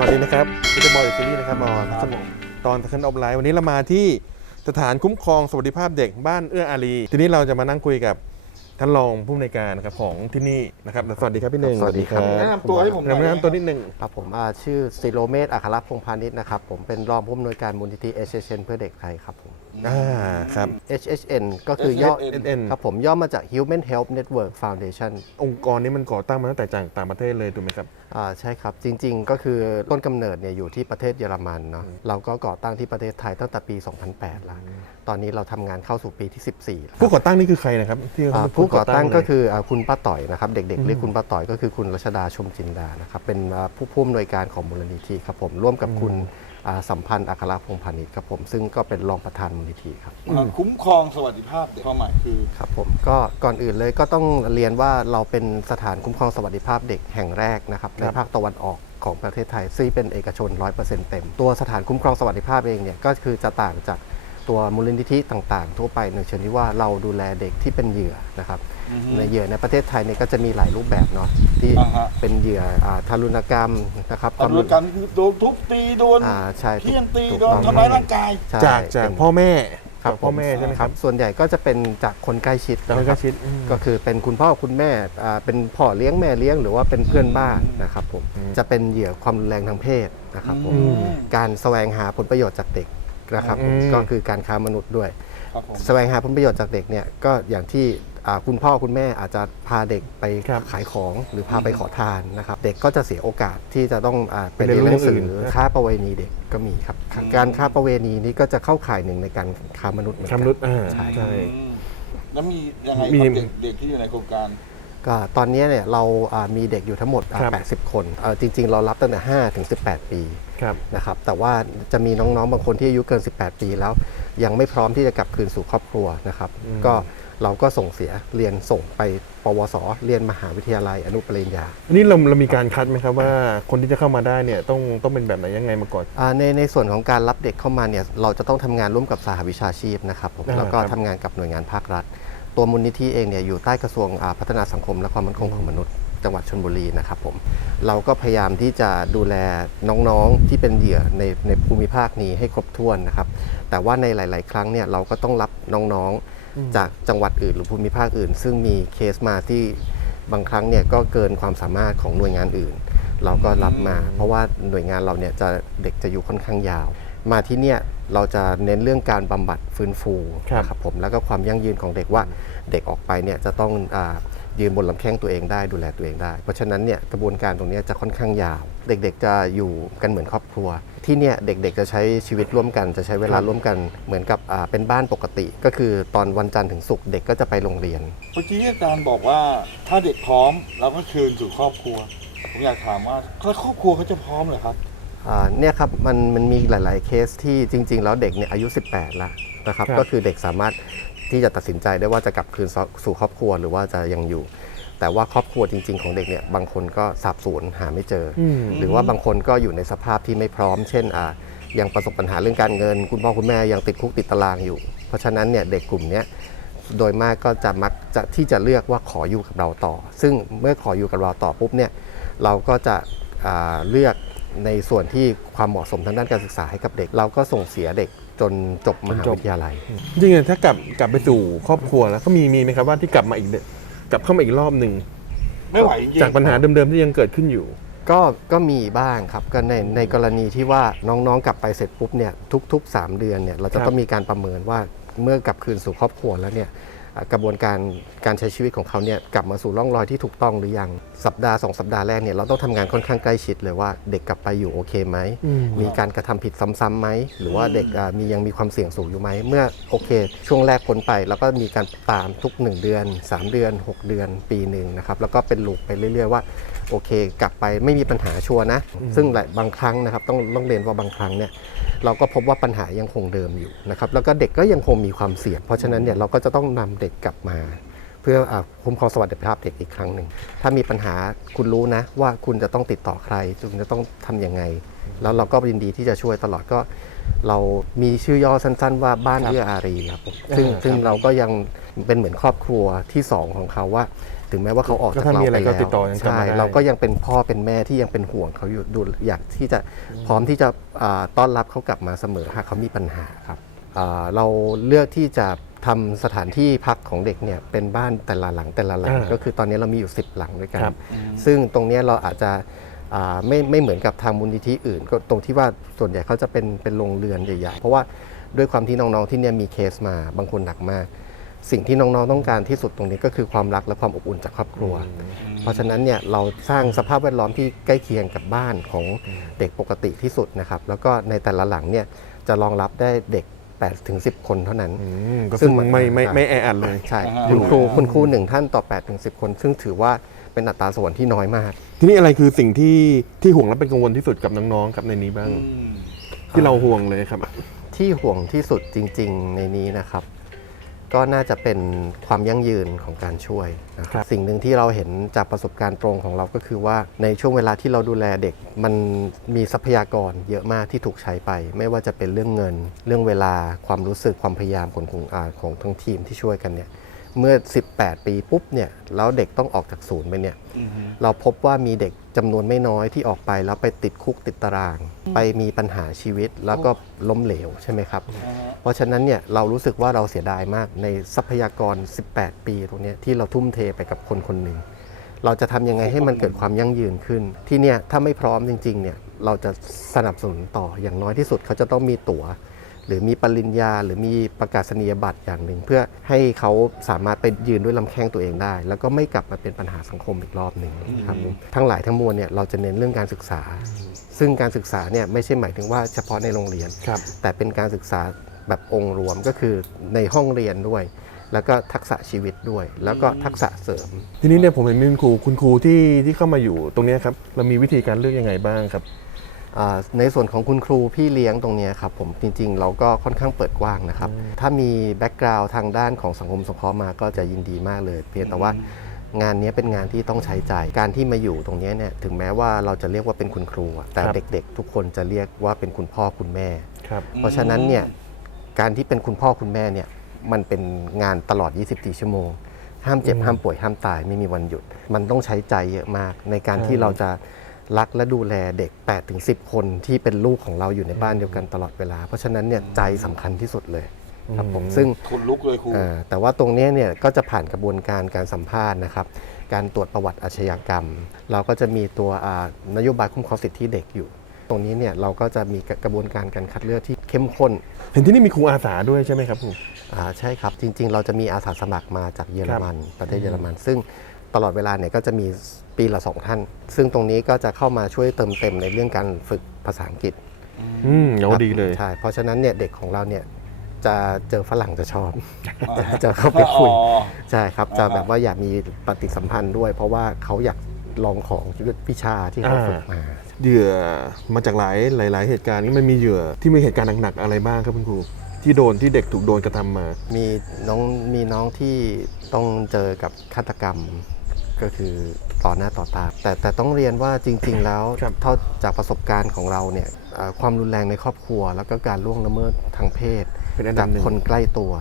สวัสดีนะครับพิทบอยซีรีส์นะครับมาตอนทันออฟไลน์วันนี้เรามาที่สถานคุ้มครองสวัสดิภาพเด็กบ้านเอื้ออารี ทีนี้เราจะมานั่งคุยกับท่านรองผู้อำนวยการนะครับของที่นี่นะครับสวัสดีครับพี่หนึ่งสวัสดีครับแนะนำตัวให้ผมหน่อยแนะนำตัวนิดหนึ่งครับผมอ่าชื่อศิโรเมธอัครพงษ์พาณิชย์นะครับผมเป็นรองผู้อำนวยการมูลนิธิ HHN เพื่อเด็กไทยครับผม อ่าครับ HHN ก็คือย่อ HHN ครับผมย่อมาจาก Human Health Network Foundation องค์กรนี้มันก่อตั้งมาตั้งแต่จากต่างประเทศเลยถูกไหมครับ อ่าใช่ครับ จริงๆ ก็คือต้นกำเนิดเนี่ยอยู่ที่ประเทศเยอรมันเนาะเราก็ก่อตั้งที่ประเทศไทยตั้งแต่ปี 2008แล้วตอนนี้เราทำงานเข้าสู่ปีที่ 14แล้ว ผู้ก่อตั้งนี่คือใครนะครับที่อ่าผู้ก่อตั้งก็เลยคืออ่าคุณป้าต่อยนะครับเด็กๆเรียกคุณป้าต่อยก็คือคุณรัชดาชมจินดานะครับเป็นอ่าผู้ผู้อำนวยการของมูลนิธิครับผมร่วมกับคุณอ่า สัมพันธ์อัครพงษ์พาณิชย์ครับผมซึ่งก็เป็นรองประธานมูลนิธิครับคุ้มครองสวัสดิภาพเด็กความหมายคือ ครับผมก็ก่อนอื่นเลยก็ต้องเรียนว่าเราเป็นสถานคุ้มครองสวัสดิภาพเด็กแห่งแรกนะครับในภาคตะวันออกของประเทศไทยซึ่งเป็นเอกชน 100%เต็ม ตัวสถานคุ้มครองสวัสดิภาพเองเนี่ยก็คือจะต่างจาก ตัวมูลนิธิต่างๆ ทั่วไปในเชิงที่ว่าเราดูแลเด็กที่เป็นเหยื่อนะครับอือฮึในเหยื่อในประเทศไทยเนี่ยก็จะมีหลายรูปแบบเนาะที่อ่าฮะ เป็นเหยื่ออ่าทารุณกรรมนะครับตำรวจกันคือโดนทุบตีโดนอ่าใช่เพี้ยนตีถูกโดนต้องทำร้ายร่างกาย ใช่จากจากเป็นพ่อแม่ครับจากพ่อแม่ใช่ไหมครับ ส่วนใหญ่ก็จะเป็นจากคนใกล้ชิดจากคนใกล้ชิดอืม ก็คือเป็นคุณพ่อคุณแม่อ่าเป็นพ่อเลี้ยงแม่เลี้ยงหรือว่าเป็นเพื่อนบ้านนะครับผมจะเป็นเหยื่อความรุนแรงทางเพศนะครับผม อืม การแสวงหาผลประโยชน์จากเด็ก นะครับผมอืม ก็คือการค้ามนุษย์ด้วย ครับผม แสวงหาผลประโยชน์จากเด็กเนี่ยก็อย่างที่อ่าคุณพ่อคุณแม่อาจจะพาเด็กไปครับขายของหรือพาไปขอทานนะครับเด็กก็จะเสียโอกาสที่จะต้องอาไปไปเรีเรียยนนหนังสืเรื่องออื่น ค้าประเวณีเด็กก็มีครับการค้าประเวณีนี้ก็จะเข้าข่ายหนึ่งในการค้ามนุษย์เหมือนกัคำนุษย์อ่าใช่ใช่อืมแล้วมียังไงมี ครับเด็กเด็กที่อยู่ในโครงการ ก็ตอนนี้เนี่ยเราอ่ามีเด็กอยู่ทั้งหมดอ่าครับ80 คนเอ่อจริง ๆ เรารับตั้งแต่ 5 ถึง 18 ปีครับนะครับแต่ว่าจะมีน้องๆ บางคนที่อายุเกิน 18 ปีแล้ว ยังไม่พร้อมที่จะกลับคืนสู่ครอบครัวนะครับอืมก็เราก็ส่งเสียเรียนส่งไปปวส เรียนมหาวิทยาลัยอนุปริญญา อันนี้เราเรามีการคัดไหมครับว่าคนที่จะเข้ามาได้เนี่ยต้องต้องเป็นแบบไหนยังไงมาก่อนอ่าในในส่วนของการรับเด็กเข้ามาเนี่ยเราจะต้องทำงานร่วมกับสหวิชาชีพนะครับผมอ่าแล้วก็ครับทำงานกับหน่วยงานภาครัฐ ตัวมูลนิธิเองเนี่ยอยู่ใต้กระทรวงอ่าพัฒนาสังคมและความมั่นคงของมนุษย์จังหวัดชลบุรีนะครับผมเราก็พยายามที่จะดูแลน้องๆที่เป็นเหยื่อในในภูมิภาคนี้ให้ครบถ้วนนะครับ แต่ว่าในหลาย ๆ ครั้งเนี่ยเราก็ต้องรับน้องๆจากจังหวัดอื่น หรือภูมิภาคอื่น ซึ่งมีเคสมาที่บางครั้งเนี่ยก็เกินความสามารถของหน่วยงานอื่น เราก็รับมา เพราะว่าหน่วยงานเราเนี่ยจะเด็กจะอยู่ค่อนข้างยาว มาที่เนี่ย เราจะเน้นเรื่องการบำบัดฟื้นฟูครับนะครับผมแล้วก็ความยั่งยืนของเด็กว่าเด็กออกไปเนี่ยจะต้องอายืนบนลำแข้งตัวเองได้ดูแลตัวเองได้ เพราะฉะนั้นเนี่ยกระบวนการตรงเนี้ยจะค่อนข้างยาว เด็กๆจะอยู่กันเหมือนครอบครัว ที่เนี่ยเด็กๆจะใช้ชีวิตร่วมกัน จะใช้เวลาร่วมกันเหมือนกับอ่าเป็นบ้านปกติ ก็คือตอนวันจันทร์ถึงศุกร์เด็กก็จะไปโรงเรียน เมื่อกี้อาจารย์บอกว่าถ้าเด็กพร้อมเราก็เชิญสู่ครอบครัวผมอยากถามว่าถ้าครอบครัวเขาจะพร้อมเหรอครับอ่า เนี่ยครับมันมันมีหลาย ๆ เคสที่จริง ๆ แล้วเด็กเนี่ยอายุ 18 แล้วนะครับครับก็คือเด็กสามารถที่จะตัดสินใจได้ว่าจะกลับคืนสู่ครอบครัวหรือว่าจะยังอยู่ แต่ว่าครอบครัวจริง ๆ ของเด็กเนี่ยบางคนก็สับสนหาไม่เจออมหรือว่าบางคนก็อยู่ในสภาพที่ไม่พร้อม เช่นอ่ายังประสบปัญหาเรื่องการเงิน คุณพ่อคุณแม่ยังติดคุกติดตารางอยู่ เพราะฉะนั้นเนี่ยเด็กกลุ่มเนี้ยโดยมากก็จะมักจะที่จะเลือกว่าขออยู่กับเราต่อ ซึ่งเมื่อขออยู่กับเราต่อปุ๊บเนี่ยเราก็จะอ่าเลือก ในส่วนที่ความเหมาะสมทางด้านการศึกษาให้กับเด็ก เราก็ส่งเสียเด็กจนจบมหาจนจบวิทยาลัย จริงๆถ้ากลับกลับไปสู่ครอบครัวแล้วก็มีมีไหมครับว่าที่กลับมาอีกเดือนกลับเข้ามาอีกรอบหนึ่งไม่ไหวจริงๆจากปัญหาเดิมๆที่ยังเกิดขึ้นอยู่ ก็ก็มีบ้างครับก็ในในกรณีที่ว่าน้องๆกลับไปเสร็จปุ๊บเนี่ยทุก ๆ 3 เดือนเนี่ยเราจะครับต้องมีการประเมินว่าเมื่อกลับคืนสู่ครอบครัวแล้วเนี่ยอ่า กระบวนการการใช้ชีวิตของเขาเนี่ยกลับมาสู่ร่องรอยที่ถูกต้องหรือยังสัปดาห์สองสัปดาห์แรกเนี่ยเราต้องทำงานค่อนข้างใกล้ชิดเลยว่าเด็กกลับไปอยู่โอเคไหมอืมมีการกระทำผิดซ้ำๆไหมหรือว่าเด็กอ่ามียังมีความเสี่ยงสูงอยู่ไหมเมื่อโอเค ช่วงแรกพ้นไป แล้วก็มีการตามทุก 1 เดือน 3 เดือน 6 เดือน ปีหนึ่งนะครับแล้วก็เป็นลูปไปเรื่อย ๆ ว่า โอเค กลับไปไม่มีปัญหาชัวร์นะ ซึ่งหลายบางครั้งนะครับต้องต้องเรียนว่าบางครั้งเนี่ยเราก็พบว่าปัญหายังคงเดิมอยู่นะครับแล้วก็เด็กก็ยังคงมีความเสี่ยงเพราะฉะนั้นเนี่ยเราก็จะต้องนำเด็กกลับมา เพื่ออาคุ้มครองสวัสดิภาพเด็กอีกครั้งหนึ่ง ถ้ามีปัญหาคุณรู้นะ ว่าคุณจะต้องติดต่อใครคุณจะต้องทำยังไง แล้วเราก็ยินดีที่จะช่วยตลอดก็เรามีชื่อย่อสั้น ๆ ว่าบ้านครับเอื้ออารีครับผมซึ่งอ่าซึ่งครับเราก็ยังเป็นเหมือนครอบครัวที่สองของเขาว่า ถึงแม้ว่าเขาออกก็จากถ้าเรามีอะไรไปก็แล้วติดต่อยังกลับใช่มาได้เราก็ยังเป็นพ่อเป็นแม่ที่ยังเป็นห่วงเขาอยู่ดูอยากที่จะพร้อมที่จะอ่าต้อนรับเขากลับมาเสมอหากเขามีปัญหาครับอ่าเราเลือกที่จะ ทำสถานที่พักของเด็กเนี่ยเป็นบ้านแต่ละหลังแต่ละหลัง อ่าก็คือตอนนี้เรามีอยู่ 10 หลังด้วยกัน ครับ ซึ่งตรงเนี้ยเราอาจจะอ่าไม่ไม่เหมือนกับทางมูลนิธิอื่น ก็ตรงที่ว่าส่วนใหญ่เขาจะเป็นเป็นโรงเรือนใหญ่ๆ เพราะว่าด้วยความที่น้องๆที่เนี่ยมีเคสมาบางคนหนักมาก สิ่งที่น้องๆต้องการที่สุดตรงนี้ก็คือความรักและความอบอุ่นจากครอบครัว เพราะฉะนั้นเนี่ยเราสร้างสภาพแวดล้อมที่ใกล้เคียงกับบ้านของเด็กปกติที่สุดนะครับ แล้วก็ในแต่ละหลังเนี่ยจะรองรับได้เด็ก 8ถึง10 คนเท่านั้น อืมก็ซึ่ซึ่งงมันไม่ไม่ใช่ไม่แออัดเลย ใช่อ่าฮะ คุณครูคุณครูหนึ่งท่านต่อ8ถึง10 คน ซึ่งถือว่าเป็นอัตราส่วนที่น้อยมาก ทีนี้อะไรคือสิ่งที่ที่ห่วงและเป็นกังวลที่สุดกับน้องๆครับในนี้บ้างอืมที่เราห่วงเลยครับ ที่ห่วงที่สุดจริง ๆ ในนี้นะครับ ก็น่าจะเป็นความยั่งยืนของการช่วยนะคครัรับบสิ่งหนึ่งที่เราเห็นจากประสบการณ์ตรงของเราก็คือว่าในช่วงเวลาที่เราดูแลเด็ก มันมีทรัพยากรเยอะมากที่ถูกใช้ไป ไม่ว่าจะเป็นเรื่องเงิน เรื่องเวลาความรู้สึกความพยายามของของอาของทั้งทีมที่ช่วยกันเนี่ย เมื่อ 18 ปีปุ๊บเนี่ยแล้วเด็กต้องออกจากศูนย์ไปเนี่ยอืมเราพบว่ามีเด็กจำนวนไม่น้อยที่ออกไปแล้วไปติดคุกติดตาราง ไปมีปัญหาชีวิตแล้วก็ล้มเหลวใช่ไหมครับอ่าฮะเพราะฉะนั้นเนี่ยเรารู้สึกว่าเราเสียดายมากในทรัพยากร 18 ปีตรงเนี้ยที่เราทุ่มเทไปกับคนคนหนึ่งเราจะทำยังไงให้มันเกิดความยั่งยืนขึ้น ที่เนี่ยถ้าไม่พร้อมจริงๆเนี่ยเราจะสนับสนุนต่ออย่างน้อยที่สุดเขาจะต้องมีตั๋ว หรือมีปริญญา หรือมีประกาศนียบัตรอย่างหนึ่ง เพื่อให้เขาสามารถไปยืนด้วยลำแข้งตัวเองได้ แล้วก็ไม่กลับมาเป็นปัญหาสังคมอีกรอบหนึ่งครับผมทั้งหลายทั้งมวลเนี่ยเราจะเน้นเรื่องการศึกษา ซึ่งการศึกษาเนี่ยไม่ใช่หมายถึงว่าเฉพาะในโรงเรียนครับแต่เป็นการศึกษาแบบองค์รวมก็คือในห้องเรียนด้วย แล้วก็ทักษะชีวิตด้วย แล้วก็ทักษะเสริม ทีนี้เนี่ยผมเห็นมีคุณครูคุณครูที่ที่เข้ามาอยู่ตรงเนี้ยครับเรามีวิธีการเลือกยังไงบ้างครับอ่า ในส่วนของคุณครูพี่เลี้ยงตรงเนี้ยครับผมจริงๆ เราก็ค่อนข้างเปิดกว้างนะครับ ถ้ามีแบ็กกราวด์ทางด้านของสังคมสงเคราะห์มาก็จะยินดีมากเลย เพียงแต่ว่างานเนี้ยเป็นงานที่ต้องใช้ใจการที่มาอยู่ตรงเนี้ยเนี่ยถึงแม้ว่าเราจะเรียกว่าเป็นคุณครูอะแต่ครับเด็กๆ ทุกคนจะเรียกว่าเป็นคุณพ่อคุณแม่ครับเพราะฉะนั้นเนี่ยการที่เป็นคุณพ่อคุณแม่เนี่ยมันเป็นงานตลอด 24 ชั่วโมง ห้ามเจ็บอืมห้ามป่วยห้ามตายไม่มีวันหยุด มันต้องใช้ใจเยอะมากในการใช่ที่เราจะ รักและดูแลเด็ก8ถึง10 คนที่เป็นลูกของเราอยู่ในบ้านเดียวกันตลอดเวลา เพราะฉะนั้นเนี่ยใจสำคัญที่สุดเลยครับผมซึ่ง คนลุกเลยครูอ่าแต่ว่าตรงเนี้ยเนี่ยก็จะผ่านกระบวนการการสัมภาษณ์นะครับ การตรวจประวัติอาชญากรรม เราก็จะมีตัวอ่านโยบายคุ้มครองสิทธิเด็กอยู่ ตรงนี้เนี่ยเราก็จะมีกระบวนการการคัดเลือกที่เข้มข้นเห็นที่นี่มีครูอาสาด้วยใช่ไหมครับครู อ่าใช่ครับ จริง ๆ เราจะมีอาสาสมัครมาจากเยอรมัน ประเทศเยอรมัน ซึ่ง ตลอดเวลาเนี่ยก็จะมีปีละสองท่าน ซึ่งตรงนี้ก็จะเข้ามาช่วยเติมเต็มในเรื่องการฝึกภาษาอังกฤษอืมเราครับดีเลย ใช่เพราะฉะนั้นเนี่ยเด็กของเราเนี่ยจะเจอฝรั่งจะชอบ จะเข้าไปคุยอ๋อใช่ครับจะอ่าฮะแบบว่าอยากมีปฏิสัมพันธ์ด้วย เพราะว่าเขาอยากลองของวิชาที่เขาอ่าฝึกมาเหยื่อมาจากหลายหลาย ๆ เหตุการณ์นี่มันมีเหยื่อที่มีเหตุการณ์หนักๆอะไรบ้างครับคุณครูที่โดนที่เด็กถูกโดนกระทำมา มีน้องมีน้องที่ต้องเจอกับฆาตกรรม ก็คือต่อหน้าต่อตา แต่แต่ต้องเรียนว่าจริง ๆ แล้วครับเท่าจากประสบการณ์ของเราเนี่ยเอ่อความรุนแรงในครอบครัว แล้วก็การล่วงละเมิดทางเพศเป็นอันดัจาบกหนึ่งคนใกล้ตัว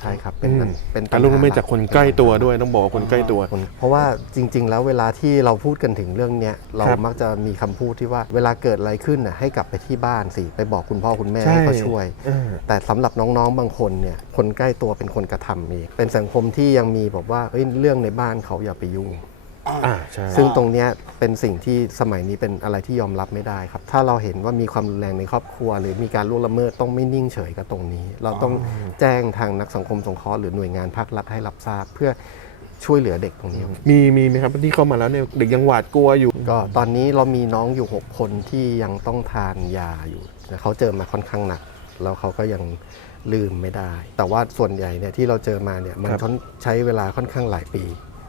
ใช่ครับเป็นอืมอันเป็นการลุกปัญหไม่จากคนใกล้ตัวด้วยต้องบอกว่าคนใกล้ตัวคนเพราะว่าจริง ๆ แล้วเวลาที่เราพูดกันถึงเรื่องเนี้ยเราครับมักจะมีคำพูดที่ว่าเวลาเกิดอะไรขึ้นน่ะให้กลับไปที่บ้านสิไปบอกคุณพ่อคุณแม่ใช่ ให้เขาช่วย เออ แต่สำหรับน้องๆ บางคนเนี่ยคนใกล้ตัวเป็นคนกระทำเองเป็นสังคมที่ยังมีแบบว่าเอ้ยเรื่องในบ้านเขาอย่าไปยุ่ง อ่าใช่ ซึ่งตรงเนี้ยเป็นสิ่งที่สมัยนี้เป็นอะไรที่ยอมรับไม่ได้ครับ ถ้าเราเห็นว่ามีความรุนแรงในครอบครัว หรือมีการล่วงละเมิดต้องไม่นิ่งเฉยกับตรงนี้ เราต้องแจ้งทางนักสังคมสงเคราะห์หรือหน่วยงานภาครัฐให้รับทราบเพื่อช่วยเหลือเด็กตรงนี้ มีมีไหมครับที่เข้ามาแล้วเนี่ยเด็กยังหวาดกลัวอยู่ ก็ตอนนี้เรามีน้องอยู่ 6 คนที่ยังต้องทานยาอยู่นะเขาเจอมาค่อนข้างหนัก แล้วเขาก็ยังลืมไม่ได้ แต่ว่าส่วนใหญ่เนี่ยที่เราเจอมาเนี่ยมันครับ ค่อนใช้เวลาค่อนข้างหลายปี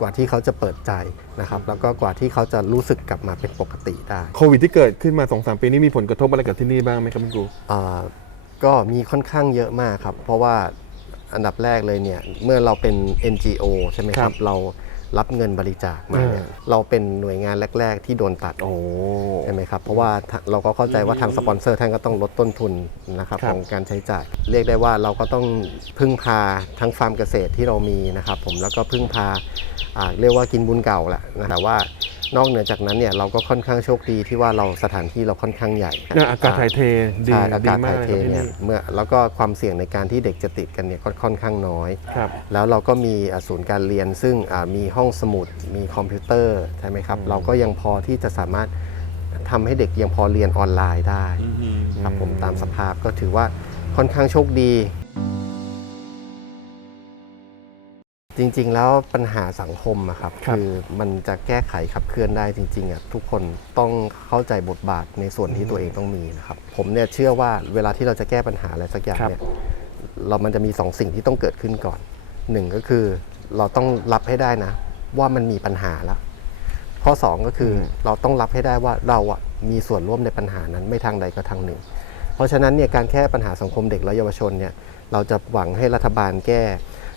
กว่าที่เขาจะเปิดใจนะครับ แล้วก็กว่าที่เขาจะรู้สึกกลับมาเป็นปกติได้โควิดที่เกิดขึ้นมา2อสปีนี้มีผลกระทบอะไรกับที่นี่บ้างไหมครับคุณครูอ่าก็มีค่อนข้างเยอะมากครับ เพราะว่าอันดับแรกเลยเนี่ยเมื่อเราเป็น NGO ใช่ไหมคครัรับบเรา รับเงินบริจาคมาเนี่ยเราเป็นหน่วยงานแรก ๆ ที่โดนตัดโอ้ใช่ไหมครับเพราะว่าทะเราก็เข้าใจว่าทางสปอนเซอร์ท่านก็ต้องลดต้นทุนนะครับครับของการใช้จ่าย เรียกได้ว่าเราก็ต้องพึ่งพาทั้งฟาร์มเกษตรที่เรามีนะครับผมแล้วก็พึ่งพาอ่าเรียกว่ากินบุญเก่าแหละนะแต่ว่า นอกเหนือจากนั้นเนี่ยเราก็ค่อนข้างโชคดีที่ว่าเราสถานที่เราค่อนข้างใหญ่เนี่ยอากาศถ่ายเทดีใช่อาดีกาศมาถ่ากยเทครับที่เนี่ยนี่เมื่อแล้วก็ความเสี่ยงในการที่เด็กจะติดกันเนี่ยก็ค่อนข้างน้อย ครับ แล้วเราก็มีอ่าศูนย์การเรียนซึ่งอ่ามีห้องสมุดมีคอมพิวเตอร์ใช่ไหมครับอืมเราก็ยังพอที่จะสามารถทำให้เด็กยังพอเรียนออนไลน์ได้ครับผมตามสภาพก็ถือว่าค่อนข้างโชคดี จริงๆ แล้วปัญหาสังคมอะครับครับ คือมันจะแก้ไขขับเคลื่อนได้จริงๆอะทุกคนต้องเข้าใจบทบาทในส่วนที่ตัวเองต้องมีนะครับผมเนี่ยเชื่อว่าเวลาที่เราจะแก้ปัญหาอะไรสักอย่างครับ เนี่ยเรามันจะมีสองสิ่งที่ต้องเกิดขึ้นก่อนหนึ่งก็คือเราต้องรับให้ได้นะ ว่ามันมีปัญหาแล้วข้อสองก็คืออเราต้องรับให้ได้ว่าเราอะมีส่วนร่วมในปัญหานั้นไม่ทางใดก็ทางหนึ่ง เพราะฉะนั้นเนี่ยการแก้ปัญหาสังคมเด็กและเยาวชนเนี่ยเราจะหวังให้รัฐบาลแก้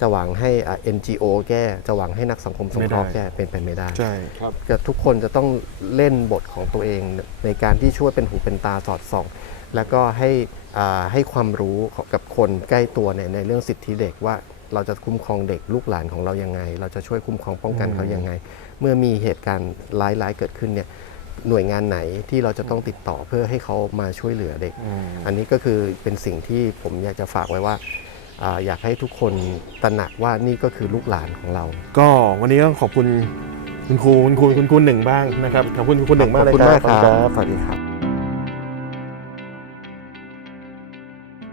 จะหวังให้อ่า NGO แก้ จะหวังให้นักสังคมสงเคราะห์ไม่ได้ แก้เป็นไปไม่ได้ ใช่จะทุกคนจะต้องเล่นบทของตัวเองในการที่ช่วยเป็นหูเป็นตาสอดส่อง แล้วก็ให้อ่าให้ความรู้กับคนใกล้ตัวเนี่ยในเรื่องสิทธิเด็กว่าเราจะคุ้มครองเด็กลูกหลานของเรายังไง เราจะช่วยคุ้มครองป้องกันเขายังไง เมื่อมีเหตุการณ์ร้ายๆเกิดขึ้นเนี่ยหน่วยงานไหนที่เราจะต้องติดต่อเพื่อให้เขามาช่วยเหลือเด็กอืมอันนี้ก็คือเป็นสิ่งที่ผมอยากจะฝากไว้ว่า อ่าอยากให้ทุกคนตระหนักว่านี่ก็คือลูกหลานของเรา ก็วันนี้ต้องขอบคุณคุณครูคุณครูคุณครูหนึ่งบ้างนะครับขอบคุณคุณครูหนึ่งมากเลยขอบคุณครัมาบกครับสวัสดีครับ